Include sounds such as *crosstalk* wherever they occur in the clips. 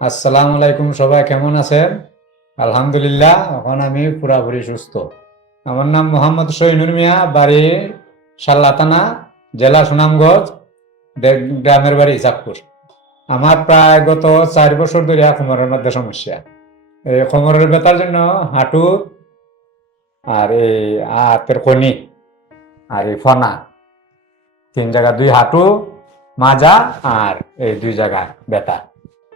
আসসালামু আলাইকুম সবাই, কেমন আছেন? আলহামদুলিল্লাহ, এখন আমি পুরাপুরি সুস্থ। আমার নাম মোহাম্মদ শহীনুর মিয়া, বাড়ি সাল্লাতানা জেলা সুনামগঞ্জ গ্রামের বাড়ি ইসাকপুর আমার প্রায় গত চার বছর ধরে কোমরের মধ্যে সমস্যা। এই কোমরের ব্যথার জন্য হাঁটু আর এই হাতের খনি আর এই ফনা, তিন জায়গা দুই হাঁটু, মাজা আর এই দুই জায়গা ব্যথা।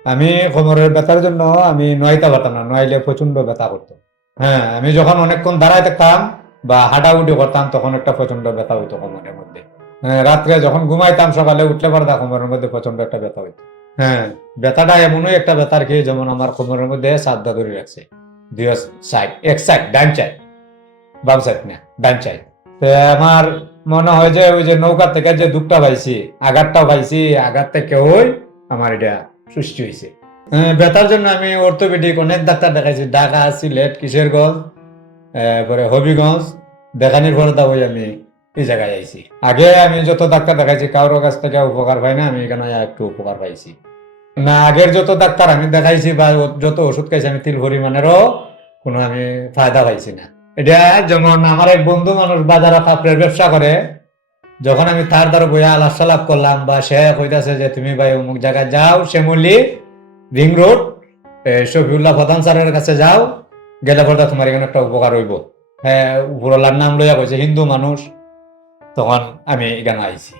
আমি কোমরের ব্যথার জন্য আমি নয়টা পারতাম না নইলে প্রচণ্ড ব্যথা করতো। হ্যাঁ আমি যখন অনেকক্ষণ দাঁড়ায় থাকতাম বা হাঁটাউটি করতাম তখন একটা প্রচণ্ড ব্যথা হইতো কোমরের মধ্যে। হ্যাঁ, রাত্রে যখন ঘুমাইতাম সকালে উঠলে পারতাম কোমরের মধ্যে প্রচণ্ড একটা ব্যথা হইতো। হ্যাঁ ব্যথাটা এমনই একটা ব্যথার কি যেমন আমার কোমরের মধ্যে সাদা ধরে রাখছে। দুই সাইড এক সাইড ডান সাইড বাম সাইড না ডান সাইড তো আমার মনে হয় যে ওই যে নৌকা থেকে যে দুঃখটা পাইছি আঘাতটা পাইছি আঘাত থেকে ওই আমার এটা সৃষ্টি হয়েছে হ্যাঁ, ব্যথার জন্য আমি অর্থোপেডিক অনেক ডাক্তার দেখাইছি। ঢাকা সিলেট কিশোরগঞ্জ পরে হবিগঞ্জ। দেখানির পরে তা আমি এই জায়গায় আইছি। আগে আমি যত ডাক্তার দেখাইছি কারোর কাছ থেকে উপকার পাই না আমি এখানে একটু উপকার পাইছি। না আগের যত ডাক্তার আমি দেখাইছি বা যত ওষুধ খাইছি আমি তিল পরিমাণেরও কোনো আমি ফায়দা পাইছি না। এটা যেমন আমার এক বন্ধু মানুষ বাজারে কাপড়ের ব্যবসা করে যখন আমি তার দ্বারা বইয়া আলাপ সালাপ করলাম, বা সে কইতাছে যে, তুমি ভাই অমুক জায়গায় যাও, শ্যামলি রিং রোড শফিউল্লাহ প্রধান স্যারের কাছে যাও, গেলে পরে তোমার এখানে একটা উপকার হইব। হ্যাঁ উপরওয়ালার নাম লইয়া কইছে, হিন্দু মানুষ। তখন আমি এখানে আইছি।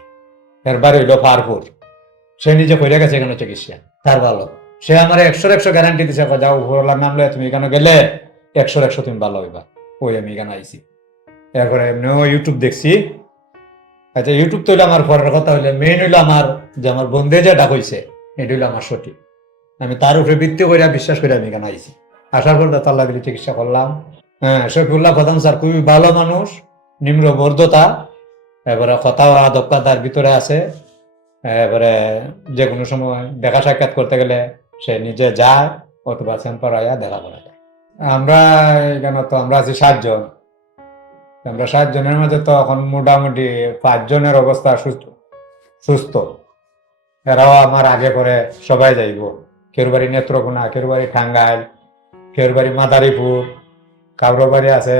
এর বাড়ি হইল পারপুর সে নিজে কইরা গেছে, এখানে চিকিৎসা। তার ভালো। সে আমার একশোর একশো গ্যারান্টি দিছে যাও, উপরওয়ালার নাম লইয়া তুমি এখানে গেলে একশোর একশো তুমি ভালো হইবা। ওই আমি এখানে আইছি। এরপরে এমনিও ইউটিউব দেখছি। আচ্ছা ইউটিউব তো আমার পরের কথা হইলে মেইন হইল আমার যে আমার বন্ধে ডাক হইছে, এটা হইল আমার সঠিক আমি তার উপরে ভিত্তি করে বিশ্বাস করে আমি এখানে আইছি। আসার পর তাল্লা দিলে চিকিৎসা করলাম। হ্যাঁ শফিউল্লাহ প্রধান স্যার খুবই ভালো মানুষ নিম্ন বর্ধতা এবারে কথা দক্ষতা তার ভিতরে আছে। এবারে যে কোনো সময় দেখা সাক্ষাৎ করতে গেলে সে নিজে যায়, অথবা চেম্পার আয়া দেখা করা যায়। আমরা এখানে তো, আমরা আছি সাতজন আমরা সাতজনের মধ্যে তো এখন মোটামুটি পাঁচজনের অবস্থা সুস্থ সুস্থ। এরাও আমার আগে করে সবাই যাইব। কেউর বাড়ি নেত্রকোনা কেউর বাড়ি টাঙ্গাইল কেউর বাড়ি মাদারীপুর কারোর বাড়ি আছে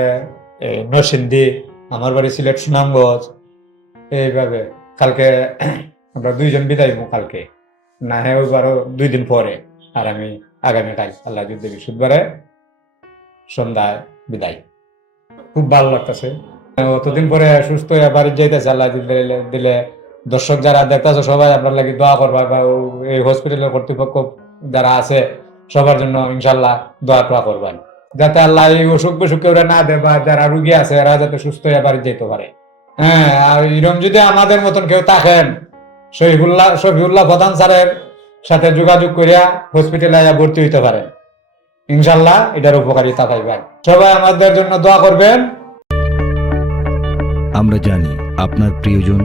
এই নরসিংদী, আমার বাড়ি সিলেট সুনামগঞ্জ। এইভাবে কালকে *clears throat* আমরা দুইজন বিদায় কালকে। না হ্যাঁ ওইবারও দুই দিন পরে। আর আমি আগামীকাল আল্লাহ যদি বিশুদ্ধবারে সন্ধ্যায় বিদায়। খুব ভালো লাগতেছে। অতদিন পরে সুস্থ হয়ে বাড়ি যাইতেছে আল্লাহ দিলে দর্শক যারা দেখতেছে সবাই আপনার লাগে দোয়া করবা বা এই হসপিটালের কর্তৃপক্ষ যারা আছে, সবার জন্য ইনশাল্লাহ দোয়া টোয়া করবেন। যাতে আল্লাহ এই অসুখ বিসুখ ওরা না দেয় বা যারা রুগী আছে, এরা যাতে সুস্থ হয়ে বাড়ি যেতে পারে। হ্যাঁ আর এরকম যদি আমাদের মতন কেউ থাকেন, শহীদুল্লাহ শফিউল্লাহ প্রধান স্যারের সাথে যোগাযোগ করিয়া হসপিটালে ভর্তি হইতে পারেন। ইনশাল্লাহ এটার উপকারিতা পাইবেন। সবাই আমাদের জন্য দোয়া করবেন। আমরা জানি আপনার প্রিয়জন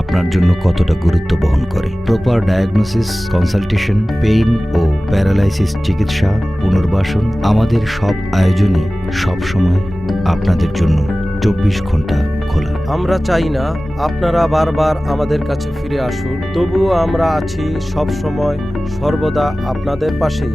আপনার জন্য কতটা গুরুত্ব বহন করে। প্রপার ডায়াগনোসিস কনসালটেশন পেইন ও প্যারালাইসিস চিকিৎসা পুনর্বাসন আমাদের সব আয়োজনই সব সময় আপনাদের জন্য চব্বিশ ঘণ্টা খোলা। আমরা চাই না আপনারা বারবার আমাদের কাছে ফিরে আসুন তবুও আমরা আছি সব সময় সর্বদা আপনাদের পাশেই।